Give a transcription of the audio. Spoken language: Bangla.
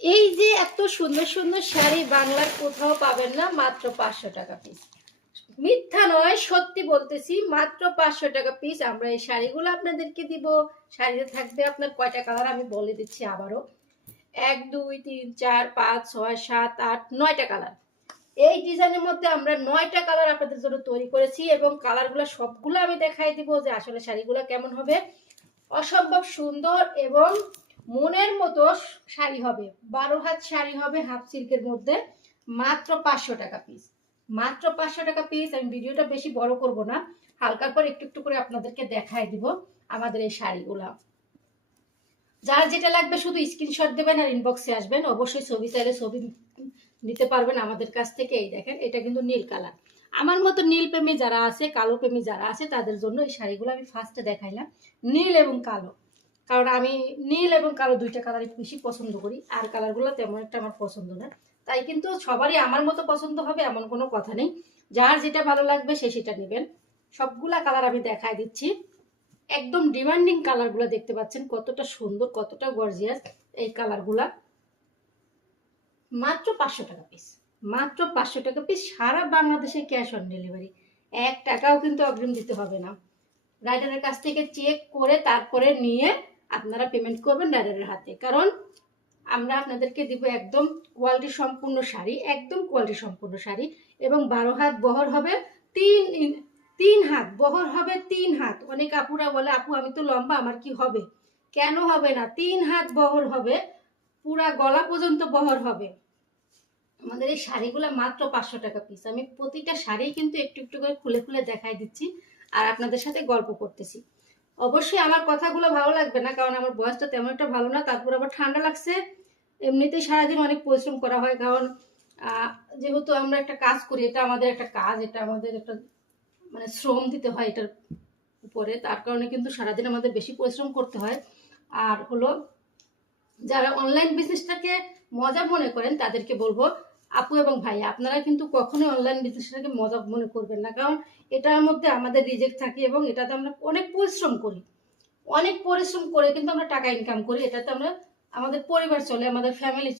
এই যে এত সুন্দর সুন্দর শাড়ি বাংলার কোথাও পাবেন না, মাত্র 500 টাকা পিস। মিথ্যা নয়, সত্যি বলতেছি, মাত্র 500 টাকা পিস আমরা এই শাড়িগুলো আপনাদেরকে দিব। শাড়িতে থাকবে আপনার কয়টা কালার আমি বলে দিচ্ছি আবারও। 1 2 3 4 5 6 7 8 9টা কালার। এই ডিজাইনের মধ্যে আমরা 9টা কালার আপনাদের জন্য তৈরি করেছি এবং কালারগুলো সবগুলো আমি দেখাই দিব যে আসলে শাড়িগুলো কেমন হবে। অসম্ভব সুন্দর এবং মনের মতো শাড়ি হবে। 12 হাত শাড়ি হবে হাফ সিল্কের মধ্যে, মাত্র 500 টাকা পিস। মাত্র 500 টাকা পিস। আমি ভিডিওটা বেশি বড় করব না, হালকার পর একটু একটু করে আপনাদেরকে দেখাই দিব আমাদের এই শাড়িগুলা। যার যেটা লাগবে শুধু স্ক্রিনশট দেবেন আর ইনবক্সে আসবেন। অবশ্যই ছবি চাইলে ছবি নিতে পারবেন আমাদের কাছ থেকে। এই দেখেন, এটা কিন্তু নীল কালার। আমার মতো নীল প্রেমী যারা আছে, কালো প্রেমী যারা আছে, তাদের জন্য এই শাড়িগুলো আমি ফার্স্টে দেখাইলাম, নীল এবং কালো। কারণ আমি নীল এবং কালো দুইটা কালারই বেশি পছন্দ করি, আর কালারগুলো তেমন একটা আমার পছন্দ না। তাই কিন্তু সবারই আমার মতো পছন্দ হবে এমন কোনো কথা নেই। যার যেটা ভালো লাগবে সে সেটা নেবেন। সবগুলা কালার আমি দেখাই দিচ্ছি। একদম ডিমান্ডিং কালারগুলো দেখতে পাচ্ছেন, কতটা সুন্দর, কতটা গর্জিয়াস এই কালারগুলা। মাত্র 500 টাকা পিস। মাত্র 500 টাকা পিস। সারা বাংলাদেশে ক্যাশ অন ডেলিভারি। 1 টাকাও কিন্তু অগ্রিম দিতে হবে না। রাইডারের কাছ থেকে চেক করে তারপরে নিয়ে আপনারা পেমেন্ট করবেন রাইডারের হাতে। কারণ আমরা আপনাদেরকে দিব একদম কোয়ালিটি সম্পূর্ণ শাড়ি, একদম কোয়ালিটি সম্পূর্ণ শাড়ি। এবং 12 হাত বহর হবে, 3 হাত বহর হবে, 3 হাত। অনেক আপুরা বলে আপু আমি তো লম্বা, আমার কি হবে? কেন হবে না? 3 হাত বহর হবে, পুরা গলা পর্যন্ত বহর হবে। আমাদের এই শাড়িগুলো মাত্র 500 টাকা পিস। আমি প্রতিটা শাড়ি কিন্তু একটু একটু করে খুলে খুলে দেখাই দিচ্ছি আর আপনাদের সাথে গল্প করতেছি। অবশ্যই আমার কথাগুলো ভালো লাগবে না, কারণ আমার বয়সটা তেমন একটা ভালো না, তারপর আবার ঠান্ডা লাগছে। এমনিতেই সারাদিন অনেক পরিশ্রম করা হয়, কারণ যেহেতু আমরা একটা কাজ করি, এটা আমাদের একটা কাজ, এটা আমাদের একটা মানে শ্রম দিতে হয় এটার উপরে। তার কারণে কিন্তু সারাদিন আমাদের বেশি পরিশ্রম করতে হয়। আর হলো, যারা অনলাইন বিজনেসটাকে মজা মনে করেন তাদেরকে বলবো, আপু এবং ভাই আপনারা কিন্তু কখনোই অনলাইন বিজনেসটাকে মজা মনে করবেন না। কারণ এটার মধ্যে আমাদের রিজেক্ট থাকে এবং এটাতে আমরা অনেক পরিশ্রম করি। অনেক পরিশ্রম করে কিন্তু আমরা টাকা ইনকাম করি। এটাতে আমরা আমাদের পরিবার চলে, আমাদের ফ্যামিলি